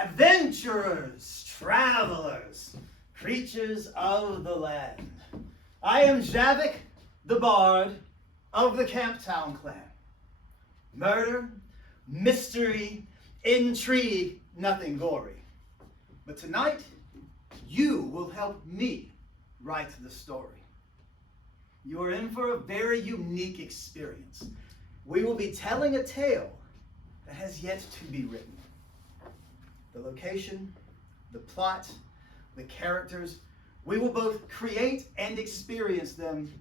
adventurers, travelers, creatures of the land. I am Javik, the Bard of the Camptown clan. Murder, mystery, intrigue, nothing gory. But tonight, you will help me write the story. You are in for a very unique experience. We will be telling a tale that has yet to be written. The location, the plot, the characters, we will both create and experience them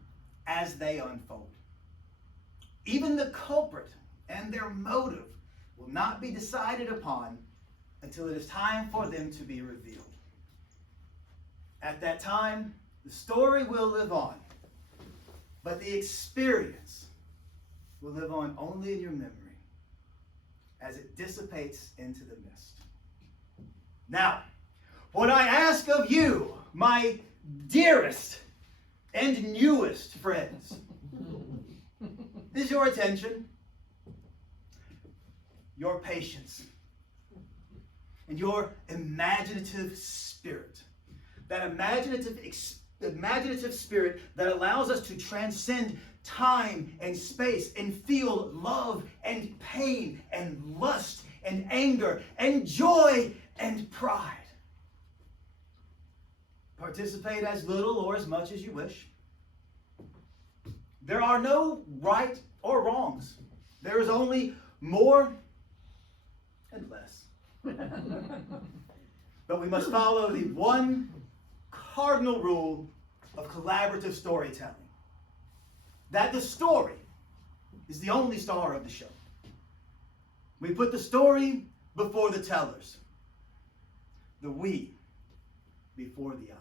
as they unfold. Even the culprit and their motive will not be decided upon until it is time for them to be revealed. At that time, the story will live on, but the experience will live on only in your memory as it dissipates into the mist. Now, what I ask of you, my dearest and newest friends, is your attention, your patience, and your imaginative spirit. That imaginative spirit that allows us to transcend time and space and feel love and pain and lust and anger and joy and pride. Participate as little or as much as you wish. There are no right or wrongs. There is only more and less. But we must follow the one cardinal rule of collaborative storytelling. That the story is the only star of the show. We put the story before the tellers. The we before the I.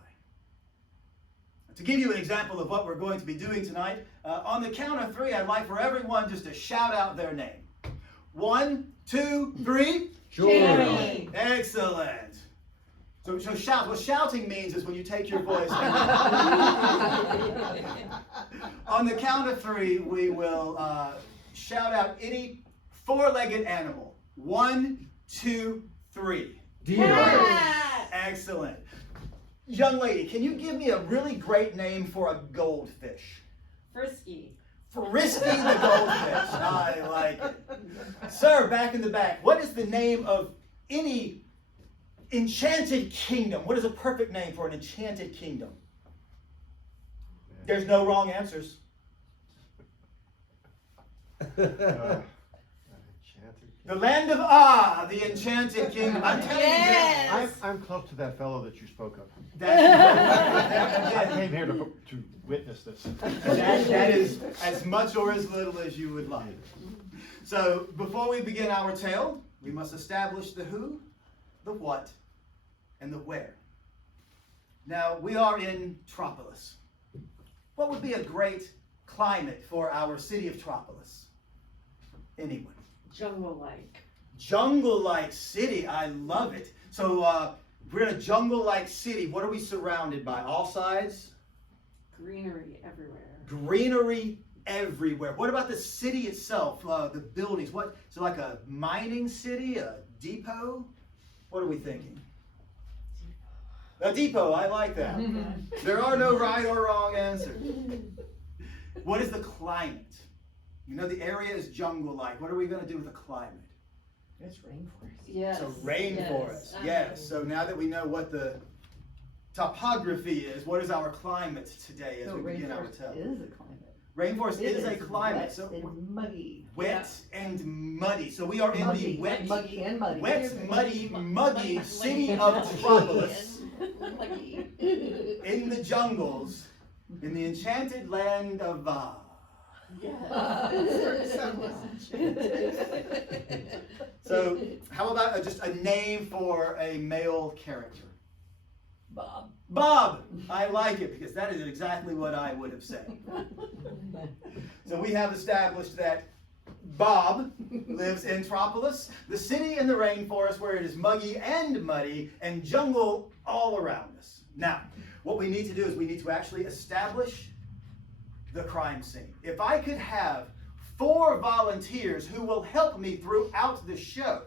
To give you an example of what we're going to be doing tonight, on the count of three, I'd like for everyone just to shout out their name. 1, 2, 3. Jerry. Excellent. So shout. What shouting means is when you take your voice. On the count of three, we will shout out any four-legged animal. 1, 2, 3. Deer. Excellent. Young lady, can you give me a really great name for a goldfish? Frisky. Frisky the goldfish. I like it. Sir, back in the back, what is the name of any enchanted kingdom? What is a perfect name for an enchanted kingdom? There's no wrong answers. The land of the enchanted kingdom. I'm telling you, I'm close to that fellow that you spoke of. I came here to witness this. That is as much or as little as you would like. So before we begin our tale, we must establish the who, the what, and the where. Now, we are in Tropolis. What would be a great climate for our city of Tropolis? Anyone? Jungle-like. Jungle-like city. I love it. So we're in a jungle-like city. What are we surrounded by? All sides? Greenery everywhere. Greenery everywhere. What about the city itself? The buildings? What? So like a mining city? A depot? What are we thinking? A depot. I like that. There are no right or wrong answers. What is the climate? You know the area is jungle-like. What are we going to do with the climate? It's rainforest. Yes. So rainforest. Yes. So now that we know what the topography is, what is our climate today as we begin our tale? Rainforest is a climate. Rainforest is a climate. Wet So and muggy. wet and muddy. So we are in the wet, muggy and muddy. muddy city of Tropolis, Muggy. in the jungles, in the enchanted land of So how about just a name for a male character? Bob. Bob. I like it because that is exactly what I would have said. So we have established that Bob lives in Tropolis, the city in the rainforest where it is muggy and muddy and jungle all around us. Now, what we need to do is we need to actually establish the crime scene. If I could have 4 volunteers who will help me throughout the show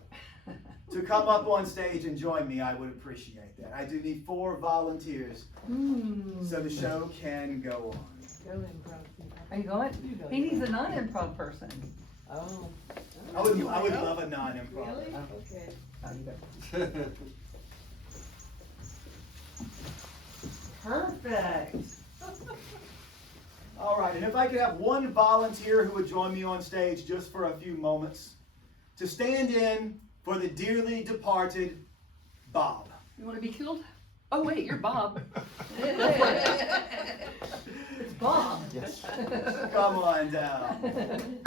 to come up on stage and join me, I would appreciate that. I do need 4 volunteers so the show can go on. Go improv. Are you going? He needs a non-improv person. Oh. I would love a non-improv. Really? Oh. Okay. Oh, you go. Perfect. All right, and if I could have one volunteer who would join me on stage just for a few moments to stand in for the dearly departed Bob. You want to be killed? Oh wait, you're Bob. It's Bob. Yes. Come on down.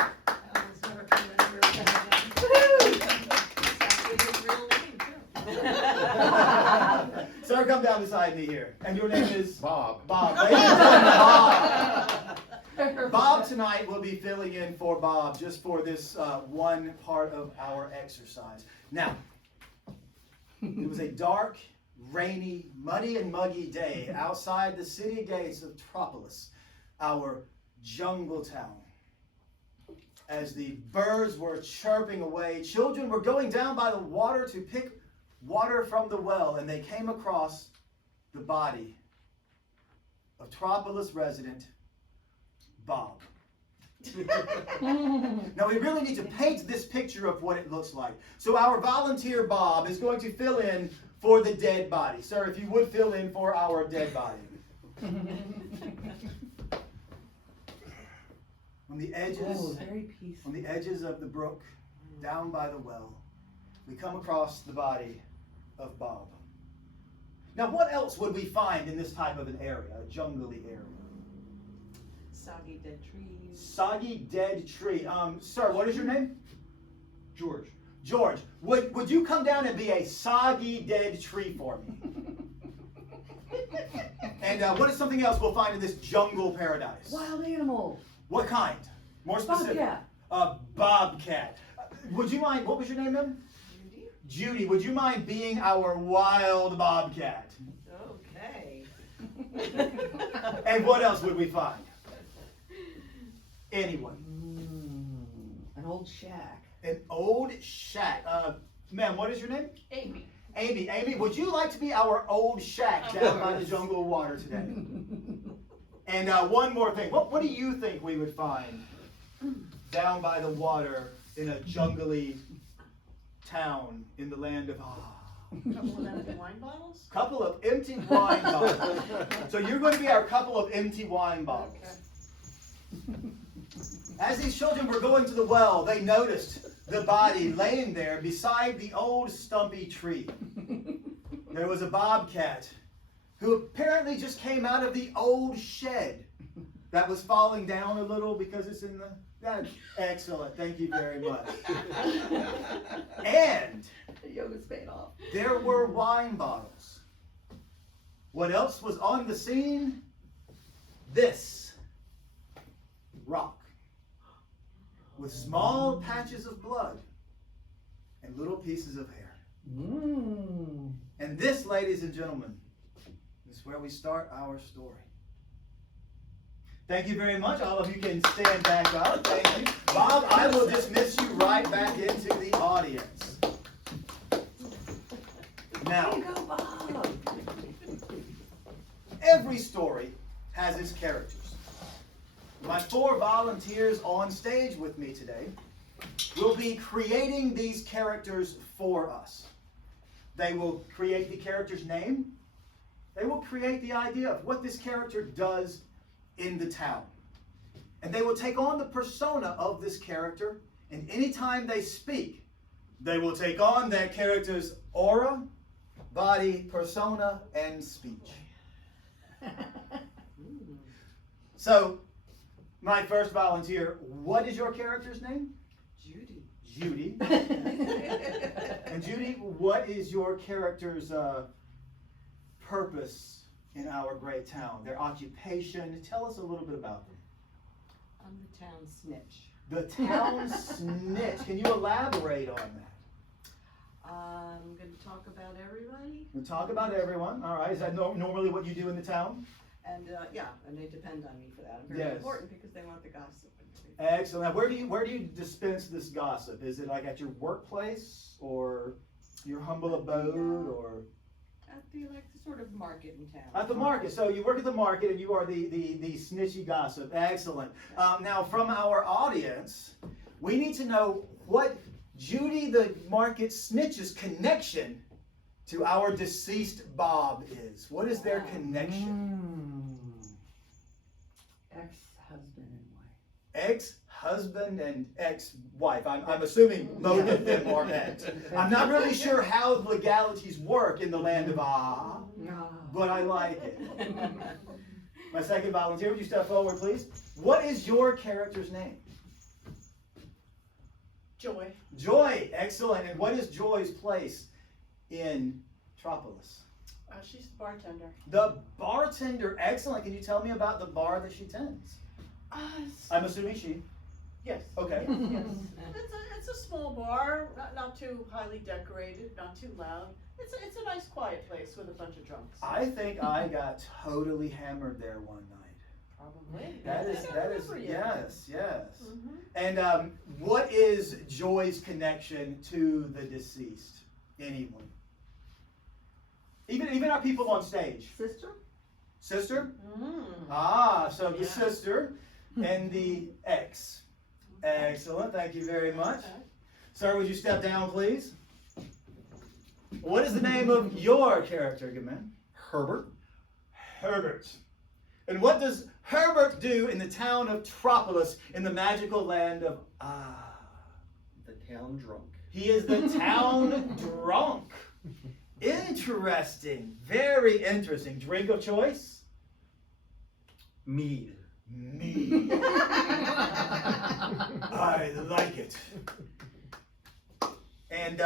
Sir, come down beside me here. And your name is? Bob. Bob. Ladies and gentlemen, Bob. Bob tonight will be filling in for Bob just for this one part of our exercise. Now, it was a dark, rainy, muddy and muggy day outside the city gates of Tropolis, our jungle town. As the birds were chirping away, children were going down by the water to pick water from the well, and they came across the body of Tropolis resident Bob. Now we really need to paint this picture of what it looks like. So our volunteer Bob is going to fill in for the dead body. Sir, if you would fill in for our dead body. On the edges, very peaceful. on the edges of the brook, down by the well, we come across the body of Bob. Now, what else would we find in this type of an area, a jungly area? Soggy dead trees. Soggy dead tree. Sir, what is your name? George. George. Would you come down and be a soggy dead tree for me? And what is something else we'll find in this jungle paradise? Wild animal. What kind? More specific. Bobcat. Bobcat. Would you mind, what was your name, ma'am? Judy? Judy, would you mind being our wild bobcat? Okay. And what else would we find? Anyone? An old shack. An old shack. Ma'am, what is your name? Amy. Amy. Amy, would you like to be our old shack down by the jungle water today? And one more thing. What do you think we would find down by the water in a jungly town in the land of Couple of empty wine bottles? couple of empty wine bottles. So you're going to be our couple of empty wine bottles. Okay. As these children were going to the well, they noticed the body laying there beside the old stumpy tree. There was a bobcat who apparently just came out of the old shed that was falling down a little because it's in the... That's excellent. Thank you very much. And Yoga's paid off. there were wine bottles. What else was on the scene? This rock with small patches of blood and little pieces of hair. And this, ladies and gentlemen, is where we start our story. Thank you very much. All of you can stand back up. Thank you. Bob, I will dismiss you right back into the audience. Now, There you go, Bob. every story has its characters. My 4 volunteers on stage with me today will be creating these characters for us. They will create the character's name. They will create the idea of what this character does in the town. And they will take on the persona of this character, and anytime they speak, they will take on that character's aura, body, persona, and speech. So, my first volunteer, what is your character's name? Judy. Judy. And Judy, what is your character's purpose in our great town? Their occupation? Tell us a little bit about them. I'm the town snitch. The town snitch. Can you elaborate on that? I'm going to talk about everybody. We'll talk about everyone. All right. Is that normally what you do in the town? And yeah, and they depend on me for that. I'm very Yes. important because they want the gossip and everything. Excellent. Now, where do you dispense this gossip? Is it like at your workplace or? Your humble abode, or At the sort of market in town. at the market? So you work at the market, and you are the snitchy gossip. Excellent. Now, from our audience, we need to know what Judy the Market Snitch's connection to our deceased Bob is. What is their connection? Ex-husband and wife. Ex-husband and ex-wife. I'm assuming both of them are ex. I'm not really sure how legalities work in the land of but I like it. My second volunteer, would you step forward, please? What is your character's name? Joy. Joy. Excellent. And what is Joy's place in Tropolis? She's the bartender. The bartender. Excellent. Can you tell me about the bar that she tends? I'm assuming she. Yes. Okay. Yes. It's a small bar, not too highly decorated, not too loud. It's a nice quiet place with a bunch of drunks. I think I got totally hammered there one night. Probably. That is, yes. Mm-hmm. And what is Joy's connection to the deceased? Anyone? Even our people on stage. Sister? Sister? Mm. So the Yeah. sister and the ex. Excellent, thank you very much. Okay. Sir, would you step down, please? What is the name of your character, good man? Herbert. Herbert. And what does Herbert do in the town of Tropolis in the magical land of The town drunk. He is the town drunk. Interesting. Very interesting. Drink of choice? Mead. Me. I like it. And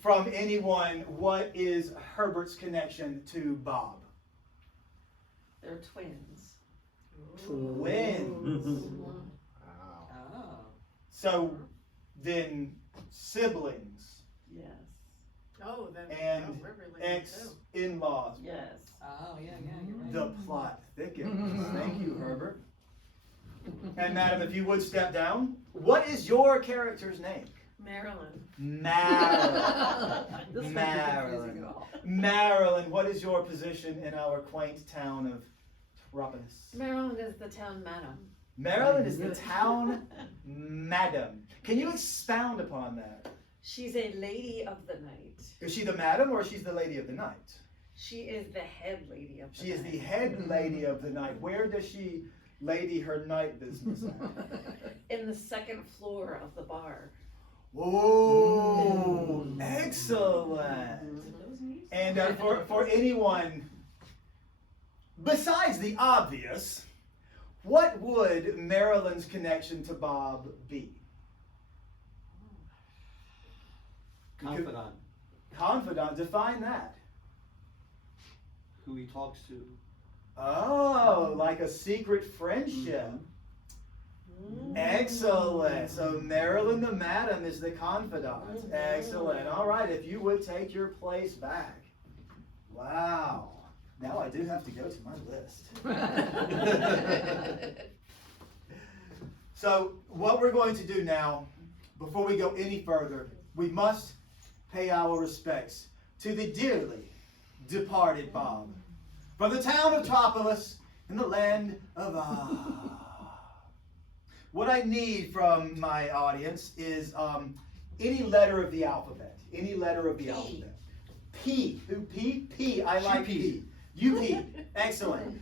from anyone, what is Herbert's connection to Bob? They're twins. Twins. Wow. Oh. So then siblings Yes. Oh, then and we're related too. ex-in-laws. Yes. Oh, yeah, you're right. The plot thickens. Thank you, Herbert. And madam, if you would step down, what is your character's name? Marilyn. Marilyn. This won't be Marilyn. confusing at all. Marilyn, what is your position in our quaint town of Tropolis? Maryland is the town madam. Marilyn is the town madam. Can you expound upon that? She's a lady of the night. Is she the madam or she's the lady of the night? She is the head lady of the She is night. the head lady of the night. Where does she lady her night business at? In the second floor of the bar. Whoa, excellent. And for anyone besides the obvious, what would Marilyn's connection to Bob be? Confidant. Confidant, define that. Who he talks to. Oh, like a secret friendship. Excellent. So Marilyn the madam is the confidant. Excellent. All right, if you would take your place back. Wow. Now I do have to go to my list. So what we're going to do now, before we go any further, we must pay our respects to the dearly departed Bob from the town of Tropolis in the land of What I need from my audience is any letter of the alphabet. Any letter of the alphabet. P. Who P? P. I like P. You P. Excellent.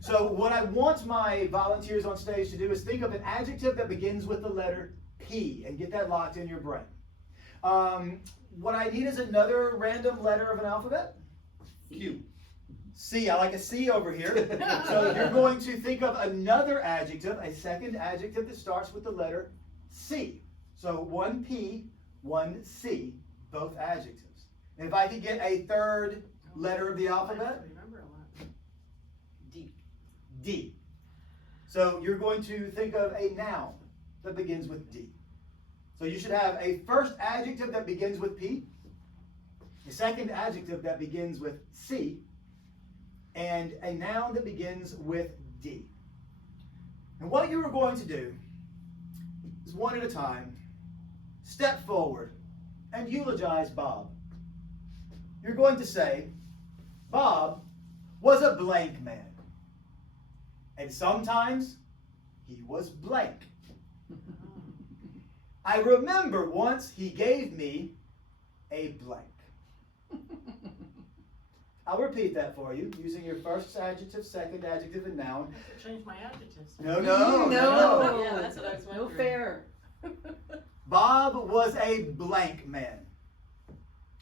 So what I want my volunteers on stage to do is think of an adjective that begins with the letter P and get that locked in your brain. What I need is another random letter of an alphabet. Q. C. I like a C over here. So you're going to think of another adjective, a second adjective that starts with the letter C. So one P, one C, both adjectives. And if I could get a third letter of the alphabet, Remember a lot. D. D. So you're going to think of a noun that begins with D. So you should have a first adjective that begins with P, a second adjective that begins with C, and a noun that begins with D. And what you are going to do is one at a time, step forward and eulogize Bob. You're going to say, Bob was a blank man. And sometimes he was blank. I remember once he gave me a blank. I'll repeat that for you, using your first adjective, second adjective, and noun. I have to change my adjectives. No. Yeah, that's what I was No wondering. fair. Bob was a blank man.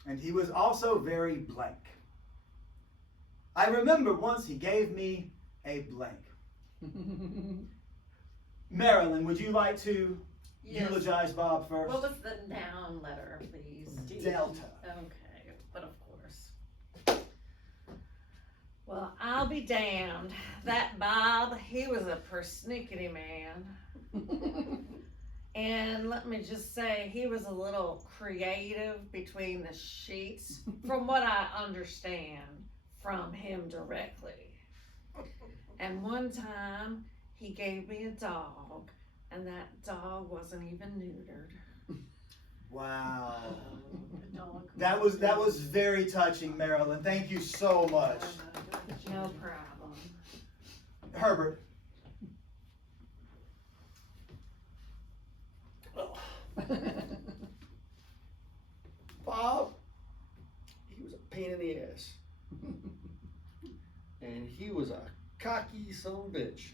And he was also very blank. I remember once he gave me a blank. Marilyn, would you like to Yes. eulogize Bob first? What was the noun letter, please? Delta. Okay, but of course. Well, I'll be damned. That Bob, he was a persnickety man. And let me just say, he was a little creative between the sheets, from what I understand from him directly. And one time, he gave me a dog, and that dog wasn't even neutered. Wow. The dog. That was very touching, Marilyn. Thank you so much. No problem. Herbert. Bob, he was a pain in the ass. And he was a cocky son of a bitch.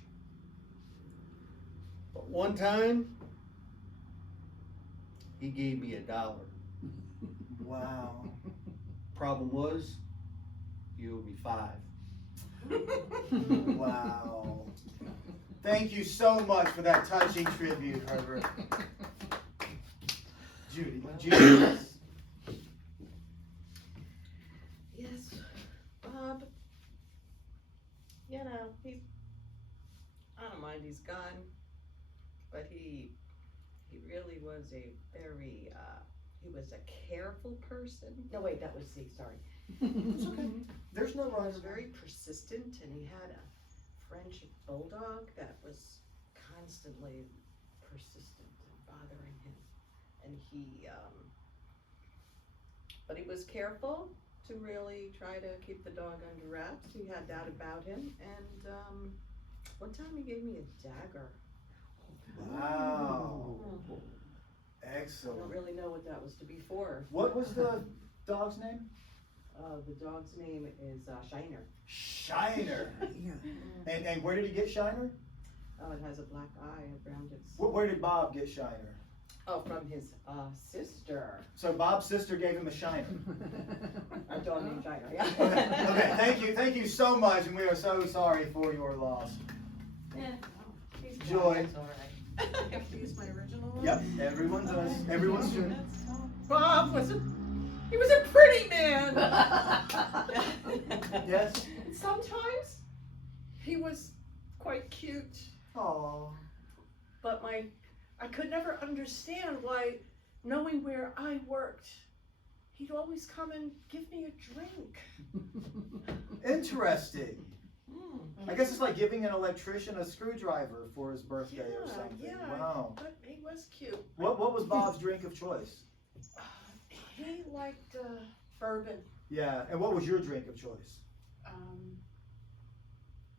But one time, he gave me $1. Wow. Problem was, he owed me 5. Wow. Thank you so much for that touching tribute, Herbert. Judy. Yes. Yes, Bob. You know, I don't mind he's gone, but he really was a very, he was a careful person. No, wait, that was C, sorry. It's okay. There's no He right. was very persistent, and he had a French bulldog that was constantly persistent and bothering him. And but he was careful to really try to keep the dog under wraps. He had that about him, and one time he gave me a dagger. Wow. I don't Excellent. really know what that was to be for. What was the dog's name? The dog's name is Shiner. Shiner. And where did he get Shiner? Oh, it has a black eye around its. Where did Bob get Shiner? Oh, from his sister. So Bob's sister gave him a Shiner. A dog named Shiner, yeah. Okay, thank you so much, and we are so sorry for your loss. Yeah. Joy. It's all right. I have to use my original one. Yep, everyone does. Everyone's doing it. Bob was he was a pretty man. Yes? And sometimes he was quite cute, Aww. but I could never understand why, knowing where I worked, he'd always come and give me a drink. Interesting. I guess it's like giving an electrician a screwdriver for his birthday or Yeah, something. yeah. Wow. But he was cute. What was Bob's drink of choice? He liked bourbon, Yeah, and what was your drink of choice?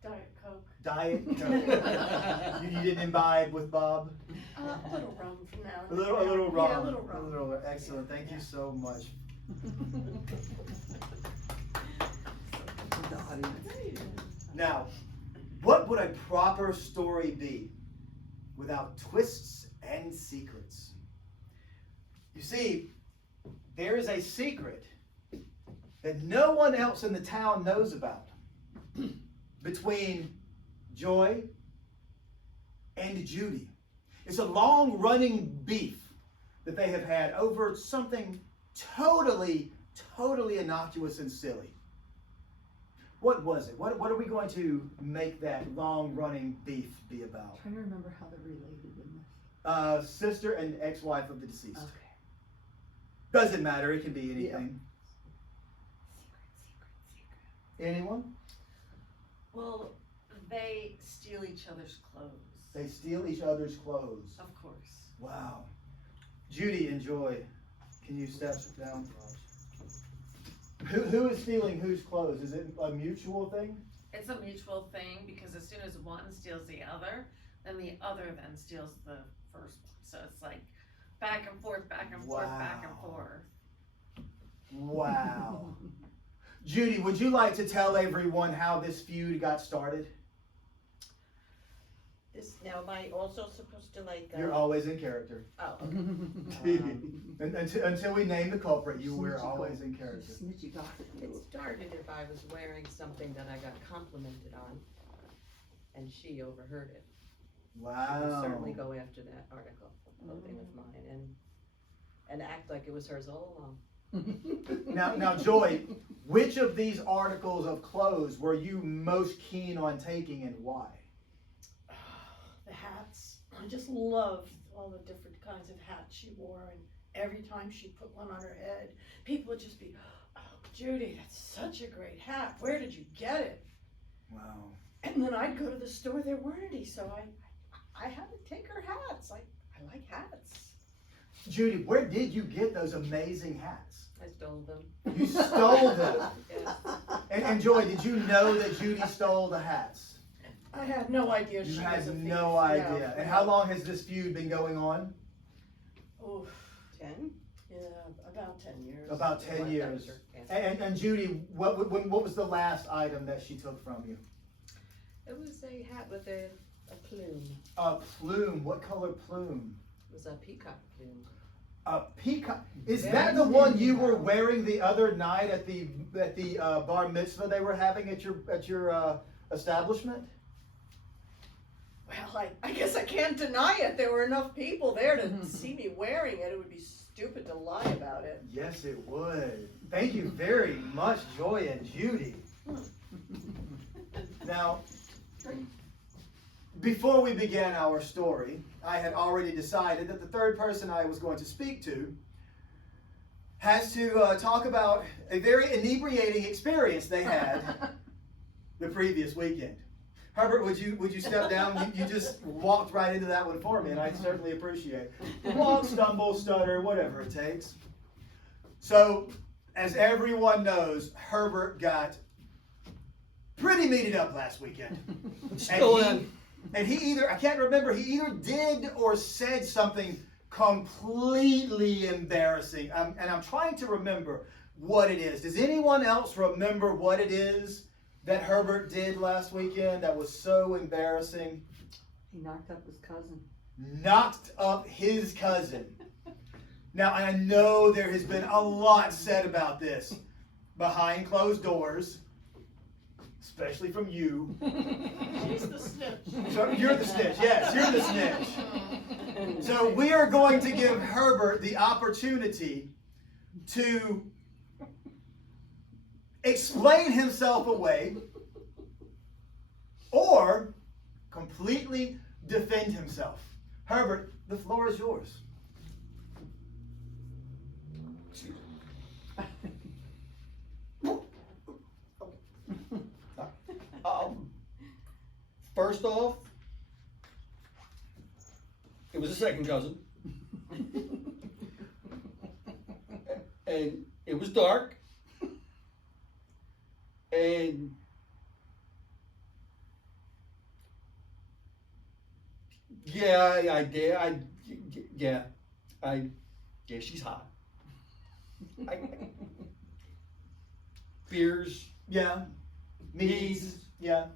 Diet Coke, Diet Coke. You didn't imbibe with Bob? a little rum from now A and little rum. Yeah, a little rum. Excellent. Thank you so much. Now, what would a proper story be without twists and secrets? You see, there is a secret that no one else in the town knows about between Joy and Judy. It's a long-running beef that they have had over something totally innocuous and silly. What was it? What are we going to make that long-running beef be about? I'm trying to remember how they're related in this. Sister and ex-wife of the deceased. Okay. Doesn't matter. It can be anything. Anyone? Well, they steal each other's clothes. They steal each other's clothes. Of course. Wow. Judy and Joy, Can you step down? Who is stealing whose clothes? Is it a mutual thing? It's a mutual thing because as soon as one steals the other, then the other then steals the first one. So it's like back and forth, back and forth, back and Wow. forth. Wow. Judy, would you like to tell everyone how this feud got started? This, now am I also supposed to like, You're always in character. oh, okay. Until we name the culprit, you were always in character. Snitchy dog. It started if I was wearing something that I got complimented on, and she overheard it. She would Wow. certainly go after that article, clothing of mine, and act like it was hers all along. Now, Joy, which of these articles of clothes were you most keen on taking and why? The hats. I just loved all the different kinds of hats she wore, and every time she put one on her head, people would just be, "Oh, Judy, that's such a great hat. Where did you get it?" Wow. And then I'd go to the store, there weren't any, so I had to take her hats. I like hats. Judy, where did you get those amazing hats? I stole them. You stole them. Yes. And Joy, did you know that Judy stole the hats? I had no idea You she had was a thief. no idea. And how long has this feud been going on? Oh, 10? yeah, about 10 years. About 10 years. Yeah. And Judy, what was the last item that she took from you? It was a hat with a plume. A plume. What color plume? It was a peacock plume. A peacock. Is Very that the one you similar. were wearing the other night at the bar mitzvah they were having at your establishment? Well, I guess I can't deny it. There were enough people there to see me wearing it. It would be stupid to lie about it. Yes, it would. Thank you very much, Joy and Judy. Now, before we began our story, I had already decided that the third person I was going to speak to has to talk about a very inebriating experience they had the previous weekend. Herbert, would you step down? You just walked right into that one for me, and I certainly appreciate it. Walk, stumble, stutter, whatever it takes. So, as everyone knows, Herbert got pretty meated up last weekend. And he either, I can't remember, he either did or said something completely embarrassing. And I'm trying to remember what it is. Does anyone else remember what it is that Herbert did last weekend that was so embarrassing? He knocked up his cousin. Knocked up his cousin. Now, I know there has been a lot said about this behind closed doors, especially from you. She's the snitch. So you're the snitch. Yes, you're the snitch. So we are going to give Herbert the opportunity to explain himself away or completely defend himself. Herbert, the floor is yours. First off, it was a second cousin. And it was dark. And yeah, she's hot. Beers, Yeah. knees. Yeah.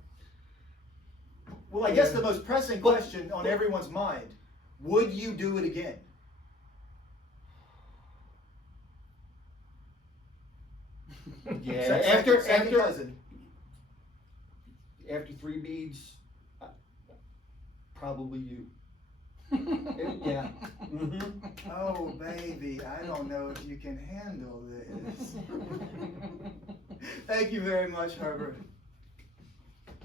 Well, I guess the most pressing question on everyone's mind, would you do it again? Yeah, Second cousin. after 3 beads, probably you. Yeah. Mm-hmm. Oh, baby, I don't know if you can handle this. Thank you very much, Herbert.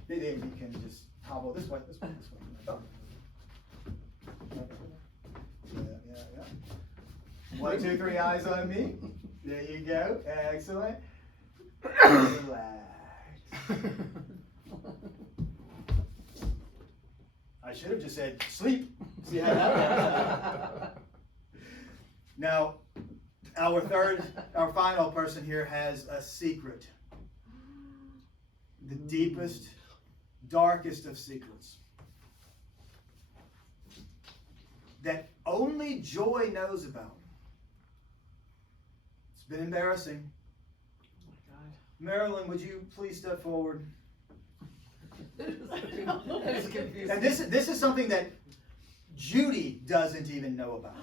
Then you can just hobble this way, this way, this way. Oh. Yeah. 1, 2, 3 eyes on me. There you go. Excellent. Relax. I should have just said sleep. See how that works. Now, Our final person here has a secret. The deepest, darkest of secrets. That only Joy knows about. It's been embarrassing. Oh my Marilyn, would you please step forward? God. That is confusing. And this is something that Judy doesn't even know about.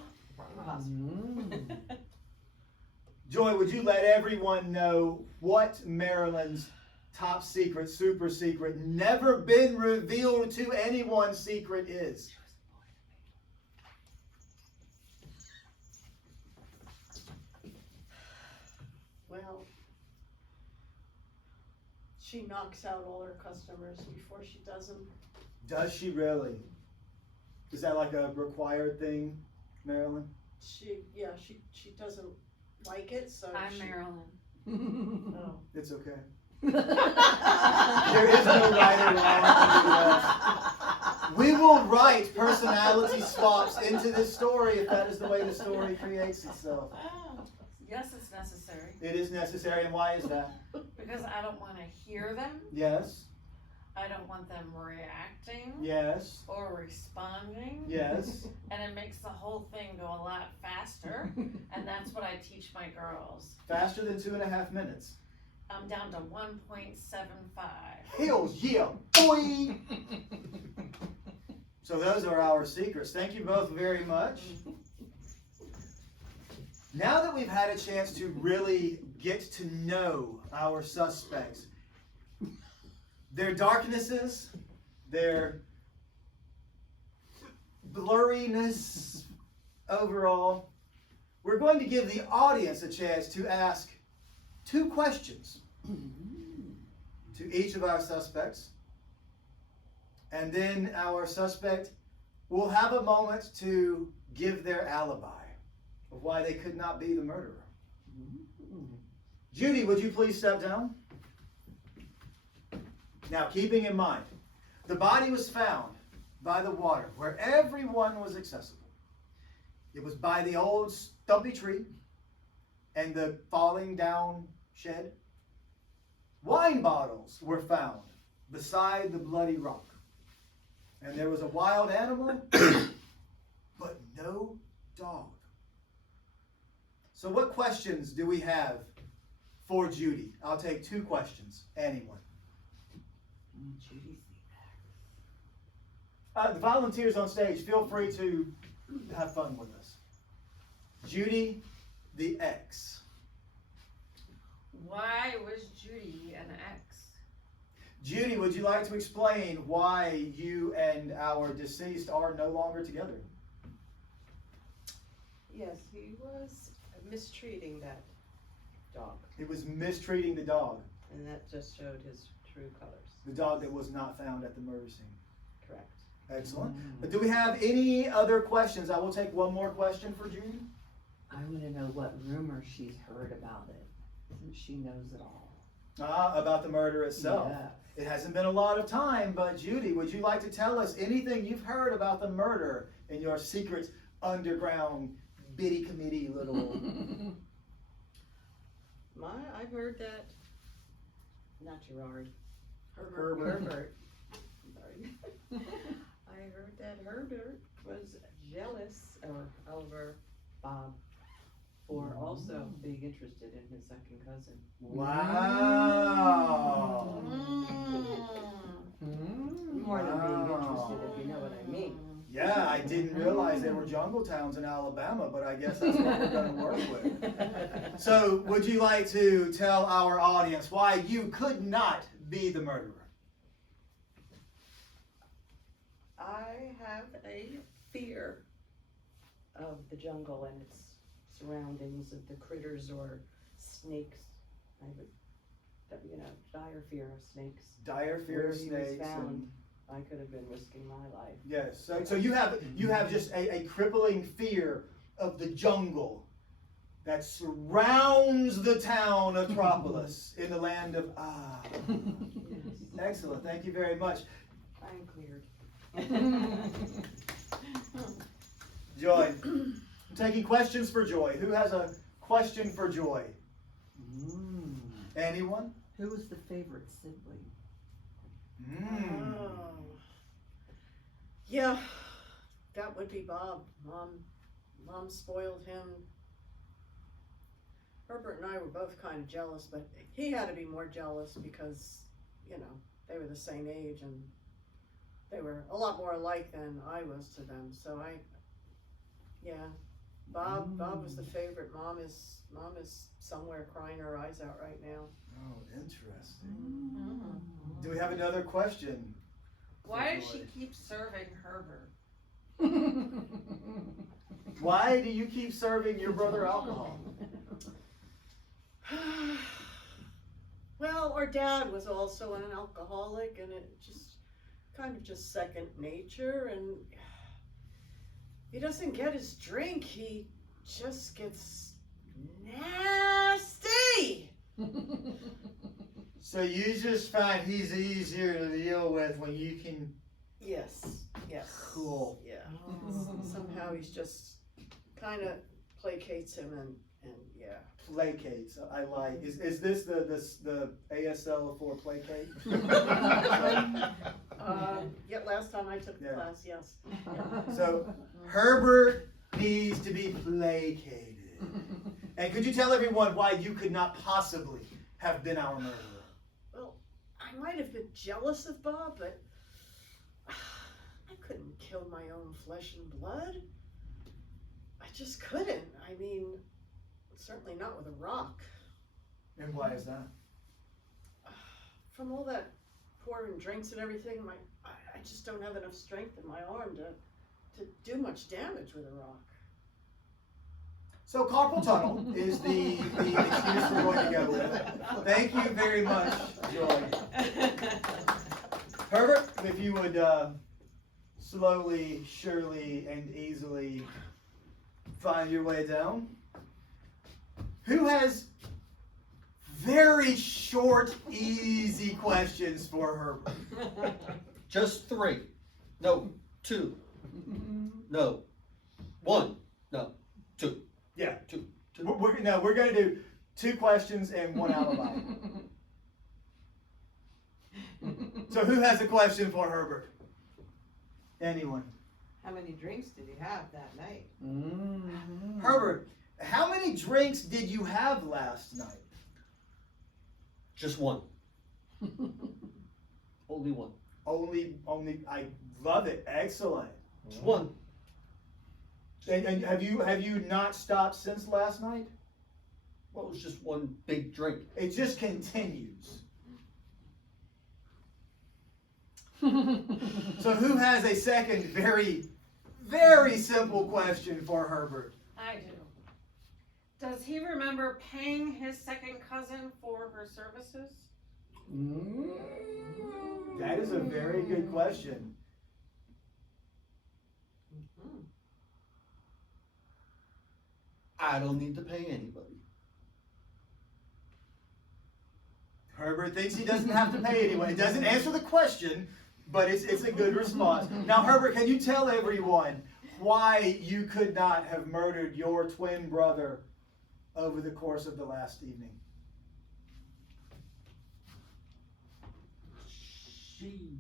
Joy, would you let everyone know what Marilyn's top secret, super secret, never been revealed to anyone secret is? Well, she knocks out all her customers before she does them. Does she really? Is that like a required thing, Marilyn? She doesn't like it, so I'm Marilyn. Oh. It's okay. There is no right or wrong. We will write personality swaps into this story if that is the way the story creates itself. Yes, it's necessary. It is necessary, and why is that? Because I don't want to hear them. Yes, I don't want them reacting yes, or responding. yes. And it makes the whole thing go a lot faster. And that's what I teach my girls. Faster than 2.5 minutes. I'm down to 1.75. Hells yeah, boy! So those are our secrets. Thank you both very much. Now that we've had a chance to really get to know our suspects, their darknesses, their blurriness overall, we're going to give the audience a chance to ask 2 questions to each of our suspects. And then our suspect will have a moment to give their alibi of why they could not be the murderer. Judy, would you please step down? Now, keeping in mind, the body was found by the water where everyone was accessible. It was by the old stumpy tree and the falling down shed. Wine bottles were found beside the bloody rock. And there was a wild animal, but no dog. So what questions do we have for Judy? I'll take 2 questions. Anyone? Judy's The volunteers on stage, feel free to have fun with us. Judy, the ex. Why was Judy an ex? Judy, would you like to explain why you and our deceased are no longer together? Yes, he was mistreating that dog, It was mistreating the dog. and that just showed his true colors. The dog that was not found at the murder scene. Correct. Excellent. But do we have any other questions? I will take one more question for Judy. I want to know what rumor she's heard about it, since she knows it all. About the murder itself. Yeah. It hasn't been a lot of time, but Judy, would you like to tell us anything you've heard about the murder in your secret underground bitty committee little... I've heard that, not Gerard, Herbert. Herbert. Sorry. I heard that Herbert was jealous over Bob for also being interested in his second cousin. Wow. More than being interested, if you know what I mean. Yeah, I didn't realize there were jungle towns in Alabama, but I guess that's what we're going to work with. So, would you like to tell our audience why you could not be the murderer? I have a fear of the jungle and its surroundings, of the critters or snakes. I have a, dire fear of snakes. Dire fear Where of he snakes. was found, And, I could have been risking my life. yes. So you have just a crippling fear of the jungle that surrounds the town of Tropolis in the land of Yes, Excellent. Thank you very much. I'm cleared. Joy. I'm taking questions for Joy. Who has a question for Joy. Mm. Anyone? Who was the favorite sibling? Oh. Yeah, that would be Bob. Mom spoiled him. Herbert and I were both kind of jealous, but he had to be more jealous because, you know, they were the same age and they were a lot more alike than I was to them. So Bob was the favorite. Mom is somewhere crying her eyes out right now. Oh, interesting. Mm. Do we have another question? Why does Joy? she keep serving Herbert? Why do you keep serving your brother alcohol? Well, our dad was also an alcoholic, and it just second nature. And he doesn't get his drink; he just gets nasty. So you just find he's easier to deal with when you can. Yes. Cool. Yeah. Somehow he's just kind of placates him, and yeah. Placates. I like. Is this the ASL for placate? Yeah. Last time I took the Yeah. class, yes. So Herbert needs to be placated. And could you tell everyone why you could not possibly have been our murderer? Well, I might have been jealous of Bob, but I couldn't kill my own flesh and blood. I just couldn't. I mean, certainly not with a rock. And why is that? From all that pouring drinks and everything, I just don't have enough strength in my arm to do much damage with a rock. So carpal tunnel is the excuse we're going to go with. Thank you very much, Joy. Herbert, if you would slowly, surely, and easily find your way down. Who has very short, easy questions for Herbert? Just 3. No, 2. No. 1. No. 2. Yeah. 2. We're going to do 2 questions and 1 alibi. So who has a question for Herbert? Anyone? How many drinks did he have that night? Mm. Herbert, how many drinks did you have last night? Just 1. Only 1. Only, I love it. Excellent. Just 1. And have you not stopped since last night? Well, it was just 1 big drink. It just continues. So who has a second very, very simple question for Herbert? I do. Does he remember paying his second cousin for her services? That is a very good question. I don't need to pay anybody. Herbert thinks he doesn't have to pay anyone. It doesn't answer the question, but it's a good response. Now, Herbert, can you tell everyone why you could not have murdered your twin brother over the course of the last evening? She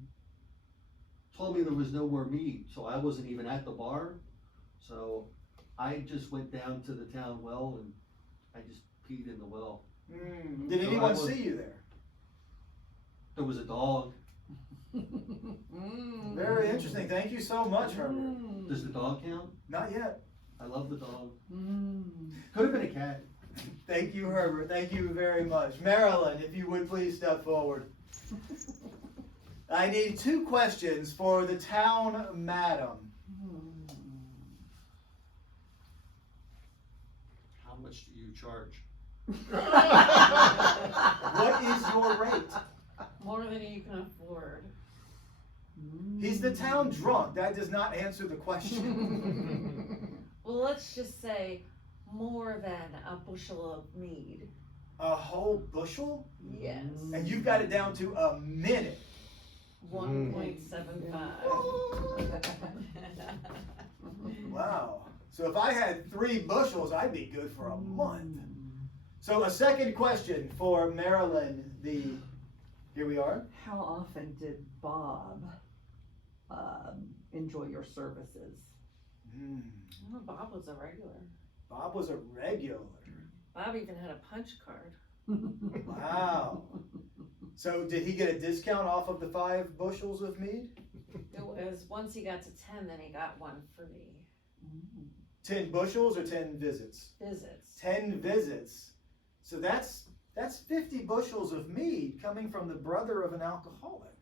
told me there was no more meat, so I wasn't even at the bar. So I just went down to the town well and I just peed in the well. Did So anyone see you there? There was a dog. Very interesting. Thank you so much, Herbert. Does the dog count? Not yet. I love the dog. Could have been a cat. Thank you, Herbert. Thank you very much. Marilyn, if you would please step forward. I need 2 questions for the town madam. How much do you charge? What is your rate? More than you can afford. He's the town drunk. That does not answer the question. Well, let's just say more than a bushel of mead. A whole bushel? Yes. And you've got it down to a minute. 1.75. Wow. So if I had 3 bushels, I'd be good for a month. So a second question for Marilyn, here we are. How often did Bob enjoy your services? Oh, Bob was a regular. Bob was a regular. Bob even had a punch card. Wow. So did he get a discount off of the 5 bushels of mead? It was, once he got to 10, then he got 1 free. 10 bushels or 10 visits? Visits. 10 visits. So that's 50 bushels of mead coming from the brother of an alcoholic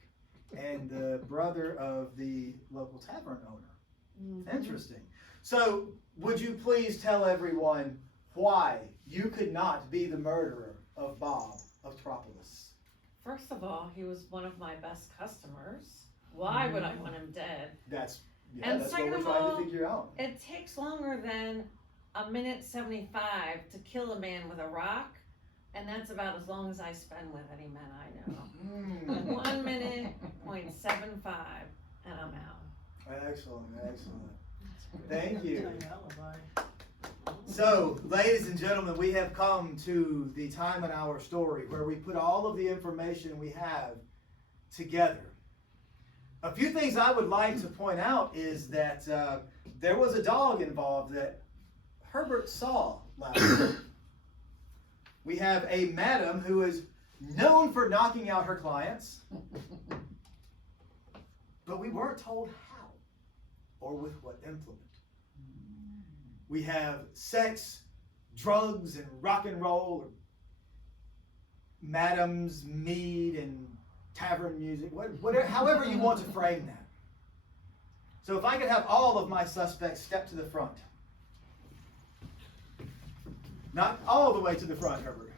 and the brother of the local tavern owner. Interesting. So would you please tell everyone why you could not be the murderer of Bob of Tropolis? First of all, he was one of my best customers. Why would I want him dead? That's And what second we're of trying all, to figure out. It takes longer than 1:75 to kill a man with a rock, and that's about as long as I spend with any men I know. 1 minute, 0.75, and I'm out. Excellent, excellent. Thank you. So, ladies and gentlemen, we have come to the time in our story where we put all of the information we have together. A few things I would like to point out is that there was a dog involved that Herbert saw last night. We have a madam who is known for knocking out her clients, but we weren't told how or with what implement. We have sex, drugs, and rock and roll, or madams, mead, and tavern music, whatever, however you want to frame that. So if I could have all of my suspects step to the front. Not all the way to the front, Herbert.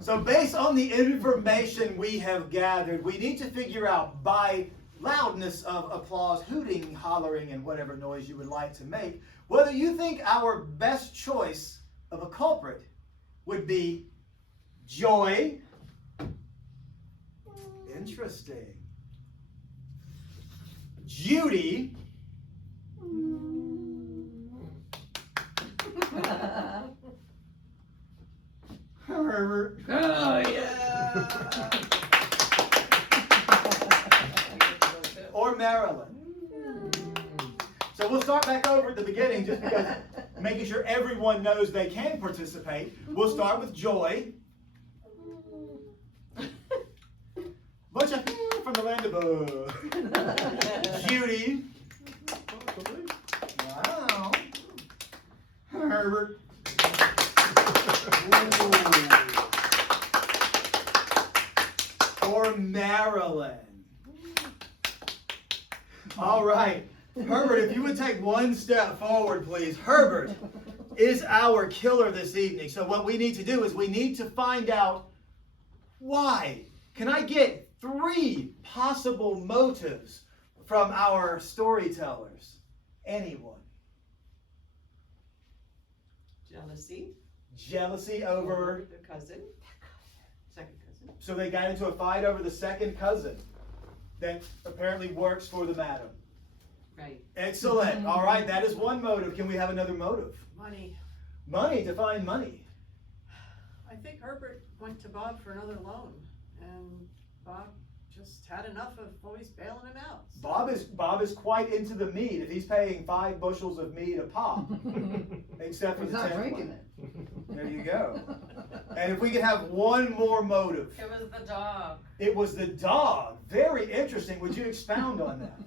So based on the information we have gathered, we need to figure out by loudness of applause, hooting, hollering, and whatever noise you would like to make, whether you think our best choice of a culprit would be Joy. Interesting. Judy. Herbert. Oh, yeah. Or Marilyn. So we'll start back over at the beginning just because making sure everyone knows they can participate. We'll start with Joy. Bunch of from the land of Judy. Wow. Herbert. Or Marilyn. All right. Herbert, if you would take one step forward, please. Herbert is our killer this evening. So what we need to do is we need to find out why. Can I get 3 possible motives from our storytellers? Anyone? Jealousy. Jealousy over... The cousin. Second cousin. So they got into a fight over the second cousin that apparently works for the madam. Right. Excellent. All right, that is one motive. Can we have another motive? Money. Money, define money. I think Herbert went to Bob for another loan, and Bob just had enough of always bailing him out. Bob is quite into the mead. If he's paying 5 bushels of mead a pop, except for He's the not 10th drinking one. it. There you go. And if we could have one more motive. It was the dog. It was the dog. Very interesting. Would you expound on that?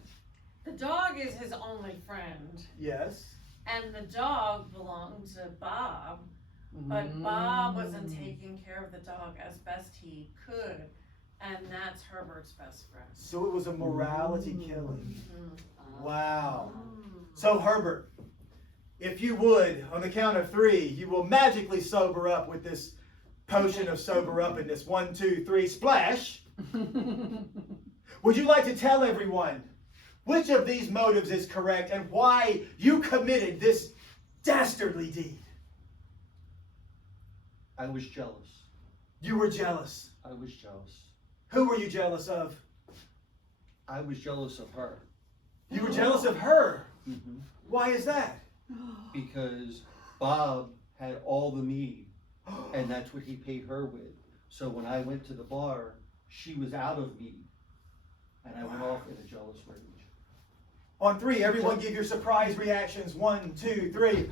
The dog is his only friend, Yes. and the dog belonged to Bob, but Bob wasn't taking care of the dog as best he could, and that's Herbert's best friend. So it was a morality killing. Mhm. Wow. So Herbert, if you would, on the count of 3, you will magically sober up with this potion of sober-uppiness. 1, 2, 3, splash. Would you like to tell everyone which of these motives is correct and why you committed this dastardly deed? I was jealous. You were jealous. I was jealous. Who were you jealous of? I was jealous of her. You were jealous of her. Mhm. Why is that? Because Bob had all the mead, and that's what he paid her with. So when I went to the bar, she was out of mead, and I went off in a jealous rage. On 3, everyone give your surprise reactions. 1, 2, 3.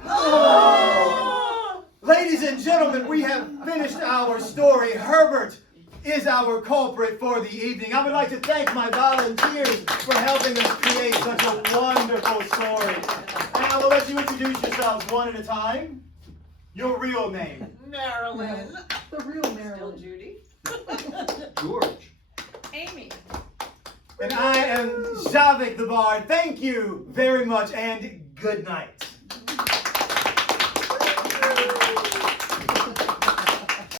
Ladies and gentlemen, we have finished our story. Herbert is our culprit for the evening. I would like to thank my volunteers for helping us create such a wonderful story. And I will let you introduce yourselves one at a time. Your real name. Marilyn. The real Still Marilyn. Judy. George. Amy. And I am Javik the Bard. Thank you very much and good night.